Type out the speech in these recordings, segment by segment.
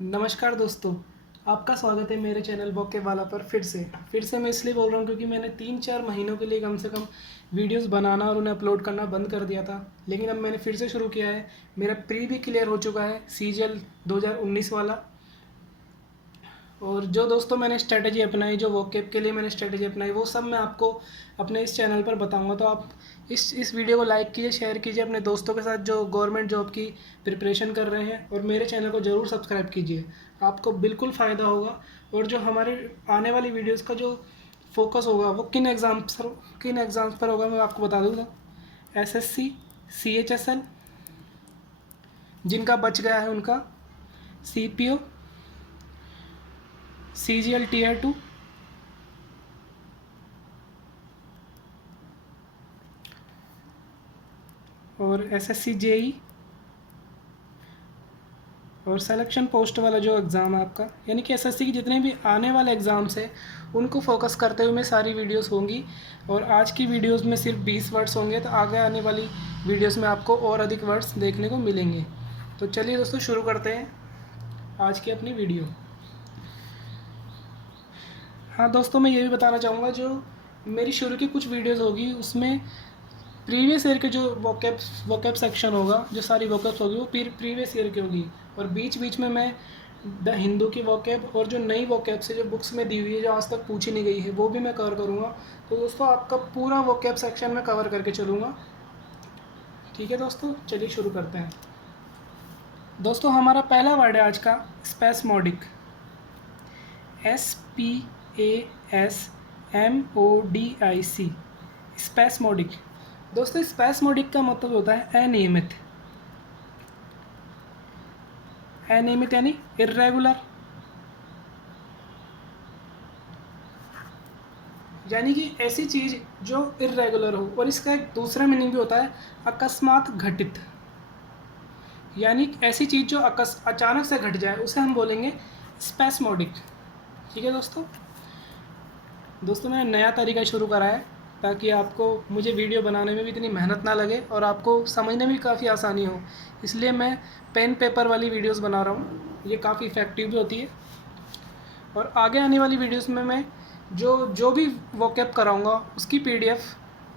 नमस्कार दोस्तों, आपका स्वागत है मेरे चैनल बॉके वाला पर फिर से मैं इसलिए बोल रहा हूँ क्योंकि मैंने 3-4 महीनों के लिए कम से कम वीडियोस बनाना और उन्हें अपलोड करना बंद कर दिया था। लेकिन अब मैंने फिर से शुरू किया है। मेरा प्री भी क्लियर हो चुका है, सीजीएल 2019 वाला। और जो दोस्तों मैंने स्ट्रेटजी अपनाई, जो वोकैब के लिए मैंने स्ट्रेटजी अपनाई, वो सब मैं आपको अपने इस चैनल पर बताऊंगा। तो आप इस वीडियो को लाइक कीजिए, शेयर कीजिए अपने दोस्तों के साथ जो गवर्नमेंट जॉब की प्रिपरेशन कर रहे हैं, और मेरे चैनल को ज़रूर सब्सक्राइब कीजिए, आपको बिल्कुल फ़ायदा होगा। और जो हमारे आने वाली वीडियोज़ का जो फोकस होगा वो किन एग्ज़ाम्स पर होगा, मैं आपको बता दूँगा। एसएससी, सीएचएसएल जिनका बच गया है उनका, सीपीओ, सीजीएल Tier 2, और एसएससी जेई, और सिलेक्शन पोस्ट वाला जो एग्ज़ाम है आपका, यानी कि एसएससी की जितने भी आने वाले एग्ज़ाम्स हैं उनको फोकस करते हुए मैं सारी वीडियोस होंगी। और आज की वीडियोस में सिर्फ 20 वर्ड्स होंगे, तो आगे आने वाली वीडियोस में आपको और अधिक वर्ड्स देखने को मिलेंगे। तो चलिए दोस्तों, शुरू करते हैं आज की अपनी वीडियो। हाँ दोस्तों, मैं ये भी बताना चाहूँगा, जो मेरी शुरू की कुछ वीडियोज़ होगी उसमें प्रीवियस ईयर के जो वोकैब सेक्शन होगा, जो सारी वोकैब्स होगी वो प्रीवियस ईयर की होगी। और बीच बीच में मैं द हिंदू की वोकैब और जो नई वोकैब से जो बुक्स में दी हुई है, जो आज तक पूछी नहीं गई है, वो भी मैं कवर करूँगा। तो दोस्तों, आपका पूरा वोकैब सेक्शन में कवर करके चलूँगा। ठीक है दोस्तों, चलिए शुरू करते हैं। दोस्तों, हमारा पहला वर्ड है आज का स्पैस्मोडिक। SPASMODIC, spasmodic. दोस्तों, स्पैस्मोडिक का मतलब होता है अनियमित। अनियमित यानी इर्रेगुलर, यानी कि ऐसी चीज़ जो इर्रेगुलर हो। और इसका एक दूसरा मीनिंग भी होता है अकस्मात घटित, यानी ऐसी चीज़ जो अचानक से घट जाए उसे हम बोलेंगे स्पैस्मोडिक। ठीक है दोस्तों, मैंने नया तरीका शुरू करा है ताकि आपको मुझे वीडियो बनाने में भी इतनी मेहनत ना लगे और आपको समझने में भी काफ़ी आसानी हो। इसलिए मैं पेन पेपर वाली वीडियोस बना रहा हूँ, ये काफ़ी इफ़ेक्टिव भी होती है। और आगे आने वाली वीडियोस में मैं जो भी वोकैब कराऊँगा उसकी PDF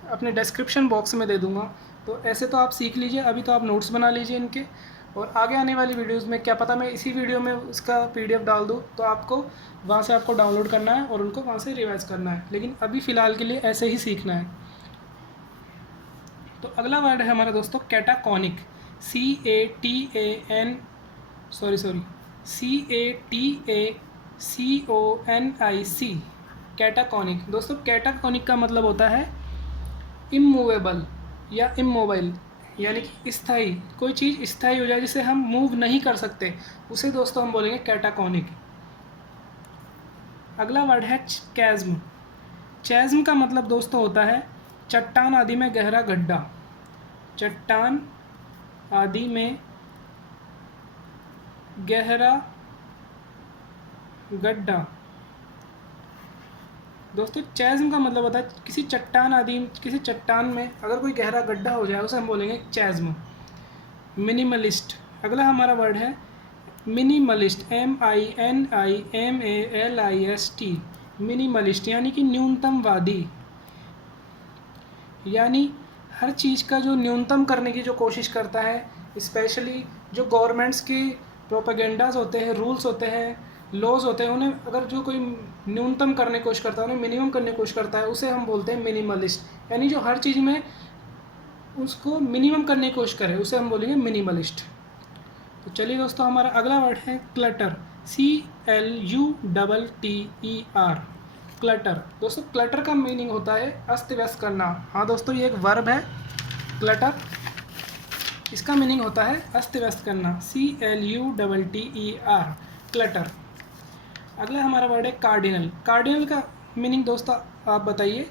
अपने डिस्क्रिप्शन बॉक्स में दे दूँगा। तो ऐसे तो आप सीख लीजिए, अभी तो आप नोट्स बना लीजिए इनके। और आगे आने वाली वीडियोस में क्या पता मैं इसी वीडियो में उसका PDF डाल दूँ, तो आपको वहाँ से आपको डाउनलोड करना है और उनको वहाँ से रिवाइज़ करना है। लेकिन अभी फ़िलहाल के लिए ऐसे ही सीखना है। तो अगला वर्ड है हमारा दोस्तों कैटाकोनिक। CATAN CATACONIC, कैटाकोनिक। दोस्तों, कैटाकोनिक का मतलब होता है इमूवेबल या इमोबाइल, यानी कि स्थायी। कोई चीज़ स्थायी हो जाए जिसे हम मूव नहीं कर सकते, उसे दोस्तों हम बोलेंगे कैटाकोनिक। अगला वर्ड है चैज़्म। चैज़्म का मतलब दोस्तों होता है चट्टान आदि में गहरा गड्ढा। चट्टान आदि में गहरा गड्ढा। दोस्तों, चैज़्म का मतलब होता है किसी चट्टान में अगर कोई गहरा गड्ढा हो जाए उसे हम बोलेंगे चैज़्म। मिनिमलिस्ट। अगला हमारा वर्ड है मिनिमलिस्ट। MINIMALIST, मिनिमलिस्ट यानी कि न्यूनतमवादी, यानी हर चीज़ का जो न्यूनतम करने की जो कोशिश करता है। स्पेशली जो गवर्नमेंट्स की प्रोपेगेंडाज होते हैं, रूल्स होते हैं, लॉज होते हैं, उन्हें अगर जो कोई न्यूनतम करने की कोशिश करता है, उन्हें मिनिमम करने की कोशिश करता है, उसे हम बोलते हैं मिनिमलिस्ट। यानी जो हर चीज़ में उसको मिनिमम करने की कोशिश करे उसे हम बोलेंगे मिनिमलिस्ट। तो चलिए दोस्तों, हमारा अगला वर्ड है क्लटर। CLUTTER, clutter. दोस्तों, क्लटर का मीनिंग होता है अस्त व्यस्त करना। हाँ दोस्तों, ये एक वर्ब है क्लटर। इसका मीनिंग होता है अस्त व्यस्त करना। CLUTTER, clutter. अगला हमारा वर्ड है कार्डिनल। कार्डिनल का मीनिंग दोस्तों आप बताइए।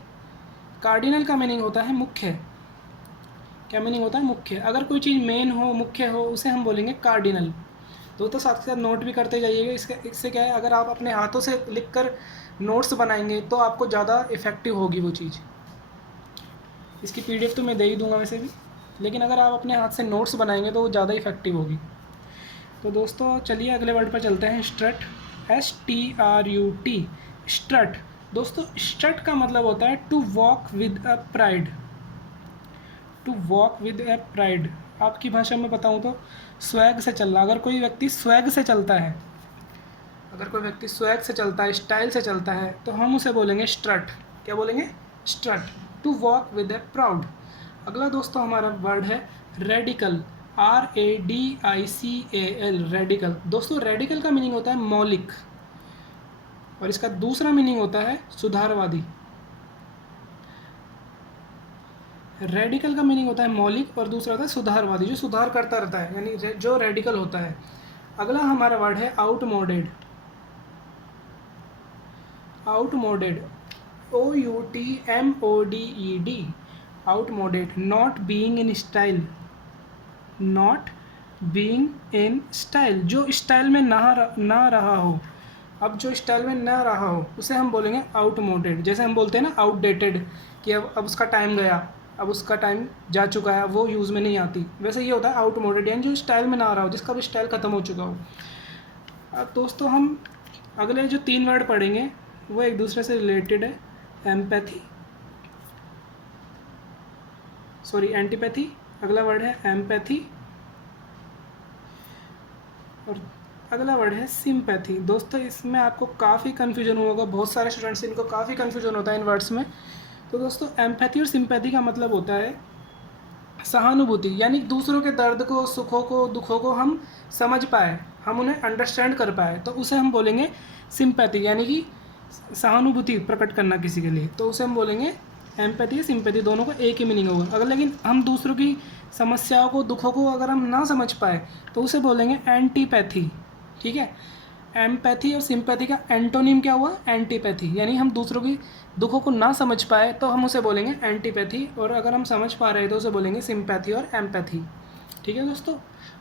कार्डिनल का मीनिंग होता है मुख्य। क्या मीनिंग होता है? मुख्य। अगर कोई चीज़ मेन हो, मुख्य हो, उसे हम बोलेंगे कार्डिनल। दोस्तों, साथ के साथ नोट भी करते जाइएगा। इससे क्या है, अगर आप अपने हाथों से लिखकर नोट्स बनाएंगे तो आपको ज़्यादा इफ़ेक्टिव होगी वो चीज़। इसकी PDF तो मैं दे ही दूंगा वैसे भी, लेकिन अगर आप अपने हाथ से नोट्स बनाएंगे तो वो ज़्यादा इफ़ेक्टिव होगी। तो दोस्तों चलिए अगले वर्ड पर चलते हैं, स्ट्रट, STRUT, स्ट्रट। दोस्तों स्ट्रट का मतलब होता है to walk with a pride, to walk with a pride. आपकी भाषा में बताऊं तो स्वैग से चलना। अगर कोई व्यक्ति स्वैग से चलता है, अगर कोई व्यक्ति स्वैग से चलता है, स्टाइल से चलता है, तो हम उसे बोलेंगे स्ट्रट। क्या बोलेंगे? Strut, to walk with a proud. अगला दोस्तों हमारा वर्ड है रेडिकल, RADICAL, रेडिकल। दोस्तों रेडिकल का मीनिंग होता है मौलिक, और इसका दूसरा मीनिंग होता है सुधारवादी। रेडिकल का मीनिंग होता है मौलिक और दूसरा होता है सुधारवादी, जो सुधार करता रहता है, यानी जो रेडिकल होता है। अगला हमारा वर्ड है outmoded, outmoded, OUTMODED, outmoded, not being in style, not being in style, जो स्टाइल में ना रहा हो। अब जो स्टाइल में ना रहा हो उसे हम बोलेंगे आउटमोडेड। जैसे हम बोलते हैं ना आउटडेटेड, कि अब उसका टाइम गया, अब उसका टाइम जा चुका है, वो यूज़ में नहीं आती, वैसे ये होता है आउटमोडेड, यानी जो स्टाइल में ना रहा हो, जिसका भी स्टाइल ख़त्म हो चुका हो। अब दोस्तों हम अगले जो 3 वर्ड पढ़ेंगे वो एक दूसरे से रिलेटेड है। Empathy, sorry antipathy. अगला वर्ड है एम्पैथी और अगला वर्ड है सिंपैथी। दोस्तों इसमें आपको काफ़ी कन्फ्यूजन होगा, बहुत सारे स्टूडेंट्स इनको काफ़ी कन्फ्यूजन होता है इन वर्ड्स में। तो दोस्तों एम्पैथी और सिंपैथी का मतलब होता है सहानुभूति, यानी दूसरों के दर्द को, सुखों को, दुखों को हम समझ पाए, हम उन्हें अंडरस्टैंड कर पाए, तो उसे हम बोलेंगे सिंपैथी, यानी कि सहानुभूति प्रकट करना किसी के लिए, तो उसे हम बोलेंगे एम्पैथी या सिंपैथी, दोनों का एक ही मीनिंग होगा। अगर लेकिन हम दूसरों की समस्याओं को, दुखों को अगर हम ना समझ पाए तो उसे बोलेंगे एंटीपैथी। ठीक है, एम्पैथी और सिंपैथी का एंटोनिम क्या हुआ? एंटीपैथी। यानी हम दूसरों की दुखों को ना समझ पाए तो हम उसे बोलेंगे एंटीपैथी, और अगर हम समझ पा रहे हैं तो उसे बोलेंगे सिंपैथी और एम्पैथी। ठीक है दोस्तों,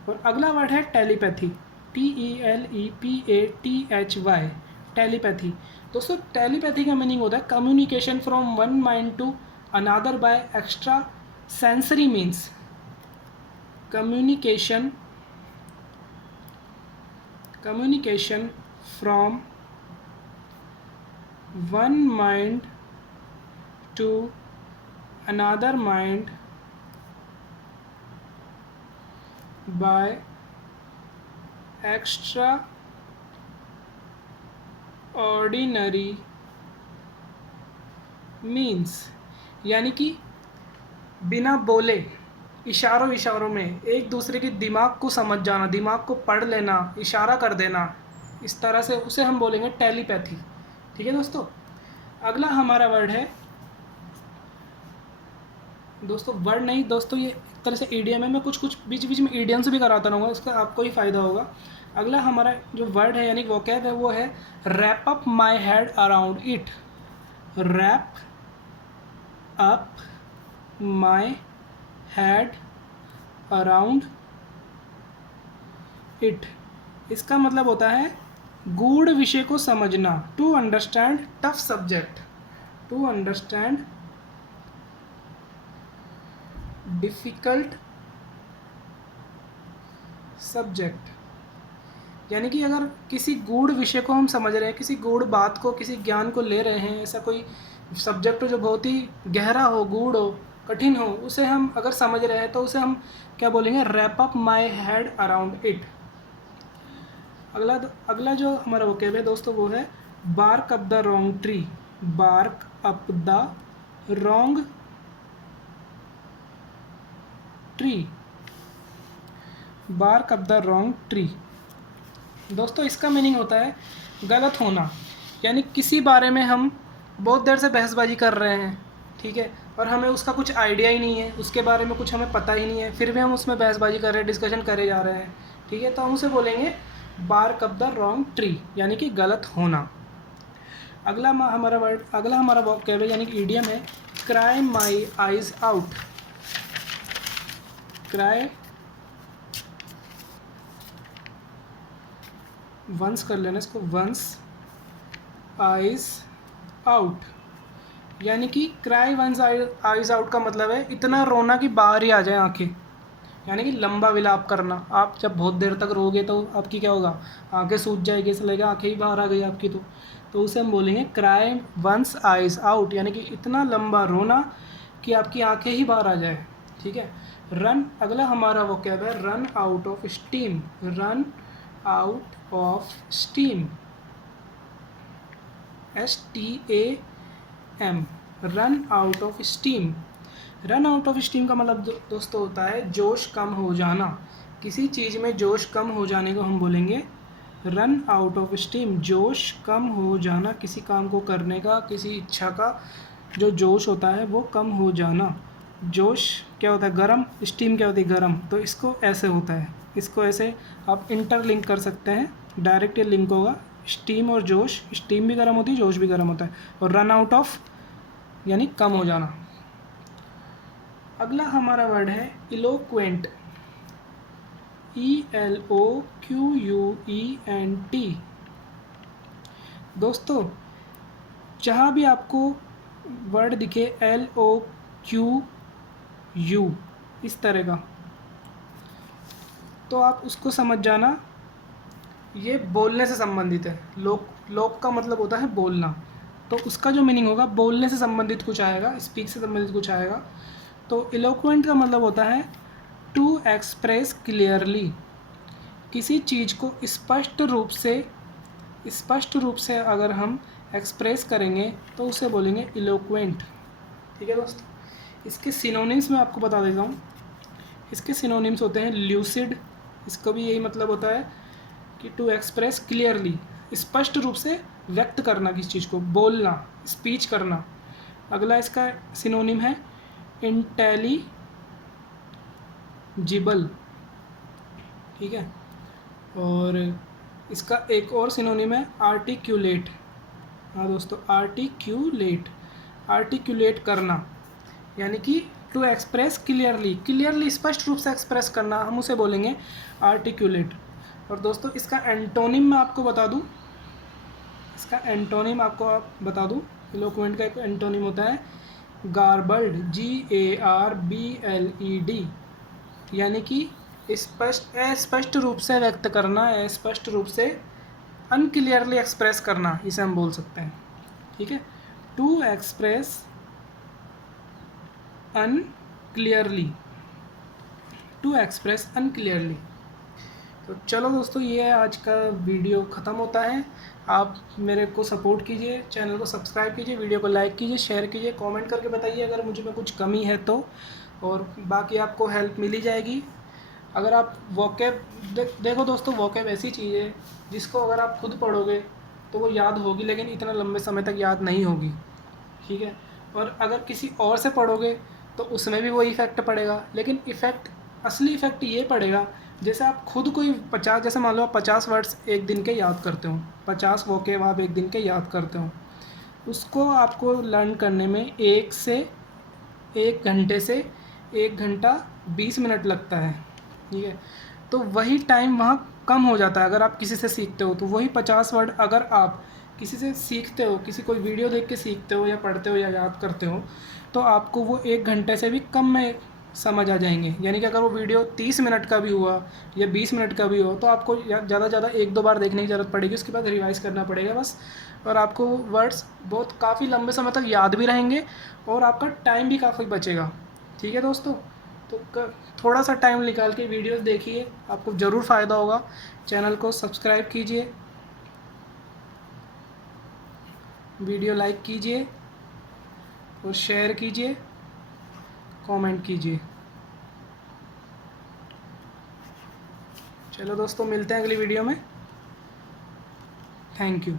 और अगला वर्ड है टेलीपैथी, TELEPATHY, टेलीपैथी। दोस्तों टेलीपैथी का मीनिंग होता है communication from one mind to another by extra sensory means, communication from one mind to another mind by extraordinary means, यानी कि बिना बोले इशारों में एक दूसरे के दिमाग को समझ जाना, दिमाग को पढ़ लेना, इशारा कर देना, इस तरह से उसे हम बोलेंगे टेलीपैथी। ठीक है दोस्तों, अगला हमारा वर्ड है, दोस्तों वर्ड नहीं दोस्तों, ये एक तरह से ईडियम है, मैं कुछ बीच में ईडियम्स भी कराता रहूँगा, इसका आपको ही फ़ायदा होगा। अगला हमारा जो वर्ड है यानी वोकैब है वो है wrap up my head around it, wrap up my head around it. इसका मतलब होता है गूढ़ विषय को समझना, to understand tough subject, to understand difficult subject. यानी कि अगर किसी गूढ़ विषय को हम समझ रहे हैं, किसी गूढ़ बात को, किसी ज्ञान को ले रहे हैं, ऐसा कोई सब्जेक्ट हो जो बहुत ही गहरा हो, गूढ़ हो, कठिन हो, उसे हम अगर समझ रहे हैं तो उसे हम क्या बोलेंगे? Wrap up my head around it. अगला जो हमारा वोकैब है दोस्तों वो है bark up the wrong tree, bark up the wrong tree, bark up the wrong tree. दोस्तों इसका मीनिंग होता है गलत होना, यानी किसी बारे में हम बहुत देर से बहसबाजी कर रहे हैं, ठीक है, और हमें उसका कुछ आइडिया ही नहीं है, उसके बारे में कुछ हमें पता ही नहीं है, फिर भी हम उसमें बहसबाजी कर रहे हैं, डिस्कशन करे जा रहे हैं, ठीक है, तो हम उसे बोलेंगे bark up the wrong tree, यानी कि गलत होना। अगला हमारा वोकैब यानी कि ईडियम है cry my eyes out, cry, once कर लेना इसको, वंस आइज आउट, यानी कि क्राई वंस आइज आउट का मतलब है इतना रोना कि बाहर ही आ जाए आंखें, यानी कि लंबा विलाप करना। आप जब बहुत देर तक रोगे तो आपकी क्या होगा, आंखें सूज जाएगी, ऐसा लगेगा आंखें ही बाहर आ गई आपकी। तो उसे हम बोलेंगे क्राई वंस आइज आउट, यानी कि इतना लंबा रोना कि आपकी आंखें ही बाहर आ जाए। ठीक है। रन, अगला हमारा वोकैब है run out of steam. Run out of steam, STAM, run out of steam. Run out of steam का मतलब दोस्तों होता है जोश कम हो जाना। किसी चीज़ में जोश कम हो जाने को हम बोलेंगे रन आउट ऑफ स्टीम। जोश कम हो जाना, किसी काम को करने का, किसी इच्छा का जो जोश होता है वो कम हो जाना। जोश क्या होता है, गर्म, स्टीम क्या होती है, गर्म। तो इसको ऐसे होता है, इसको ऐसे आप इंटरलिंक कर सकते हैं, डायरेक्ट ये लिंक होगा। स्टीम और जोश, स्टीम भी गर्म होती है, जोश भी गर्म होता है। और रन आउट ऑफ यानी कम हो जाना। अगला हमारा वर्ड है इलोक्वेंट, ELOQUENT। दोस्तों जहाँ भी आपको वर्ड दिखे LOQU इस तरह का, तो आप उसको समझ जाना ये बोलने से संबंधित है। लोक का मतलब होता है बोलना, तो उसका जो मीनिंग होगा बोलने से संबंधित कुछ आएगा, स्पीच से संबंधित कुछ आएगा। तो इलोक्वेंट का मतलब होता है टू एक्सप्रेस क्लियरली, किसी चीज़ को स्पष्ट रूप से अगर हम एक्सप्रेस करेंगे तो उसे बोलेंगे इलोक्वेंट। ठीक है दोस्तों, इसके सिनोनिम्स मैं आपको बता देता हूँ। इसके सिनोनिम्स होते हैं ल्यूसिड, इसका भी यही मतलब होता है कि टू एक्सप्रेस क्लियरली, स्पष्ट रूप से व्यक्त करना किसी चीज़ को, बोलना, स्पीच करना। अगला इसका सिनोनिम है इंटेलिजिबल। ठीक है। और इसका एक और सिनोनिम है आर्टिक्यूलेट। हाँ दोस्तों, आर्टिक्यूलेट करना, यानी कि टू एक्सप्रेस क्लियरली स्पष्ट रूप से एक्सप्रेस करना, हम उसे बोलेंगे आर्टिक्यूलेट। और दोस्तों इसका एंटोनिम मैं आपको बता दूं, इलोक्वेंट का एक एंटोनिम होता है गार्बल्ड, GARBLED, यानी कि अस्पष्ट रूप से व्यक्त करना, अस्पष्ट रूप से अनक्लियरली एक्सप्रेस करना, इसे हम बोल सकते हैं। ठीक है, टू एक्सप्रेस अनक्लियरली। तो चलो दोस्तों, ये आज का वीडियो ख़त्म होता है। आप मेरे को सपोर्ट कीजिए, चैनल को सब्सक्राइब कीजिए, वीडियो को लाइक कीजिए, शेयर कीजिए, कमेंट करके बताइए अगर मुझ में कुछ कमी है तो, और बाकी आपको हेल्प मिली जाएगी। अगर आप वोकैब देखो दोस्तों, वोकैब ऐसी चीज़ है जिसको अगर आप खुद पढ़ोगे तो वो याद होगी, लेकिन इतना लंबे समय तक याद नहीं होगी। ठीक है। और अगर किसी और से पढ़ोगे तो उसमें भी वो इफ़ेक्ट पड़ेगा, लेकिन असली इफ़ेक्ट ये पड़ेगा जैसे आप खुद कोई 50, जैसे मान लो आप 50 वर्ड्स एक दिन के याद करते हो, 50 वोकैब आप एक दिन के याद करते हो, उसको आपको लर्न करने में 1 घंटे से 1 घंटा 20 मिनट लगता है। ठीक है। तो वही टाइम वहाँ कम हो जाता है अगर आप किसी से सीखते हो। तो वही 50 वर्ड अगर आप किसी से सीखते हो, किसी कोई वीडियो देख के सीखते हो या पढ़ते हो या याद करते हो, तो आपको वो 1 घंटे से भी कम में समझ आ जाएंगे। यानी कि अगर वो वीडियो 30 मिनट का भी हुआ या 20 मिनट का भी हो तो आपको ज़्यादा से ज़्यादा 1-2 बार देखने की ज़रूरत पड़ेगी, उसके बाद रिवाइज़ करना पड़ेगा बस। और आपको वर्ड्स बहुत काफ़ी लंबे समय तक याद भी रहेंगे और आपका टाइम भी काफ़ी बचेगा। ठीक है दोस्तों, तो थोड़ा सा टाइम निकाल के वीडियोस देखिए, आपको ज़रूर फ़ायदा होगा। चैनल को सब्सक्राइब कीजिए, वीडियो लाइक कीजिए और शेयर कीजिए, कमेंट कीजिए। चलो दोस्तों, मिलते हैं अगली वीडियो में। Thank you.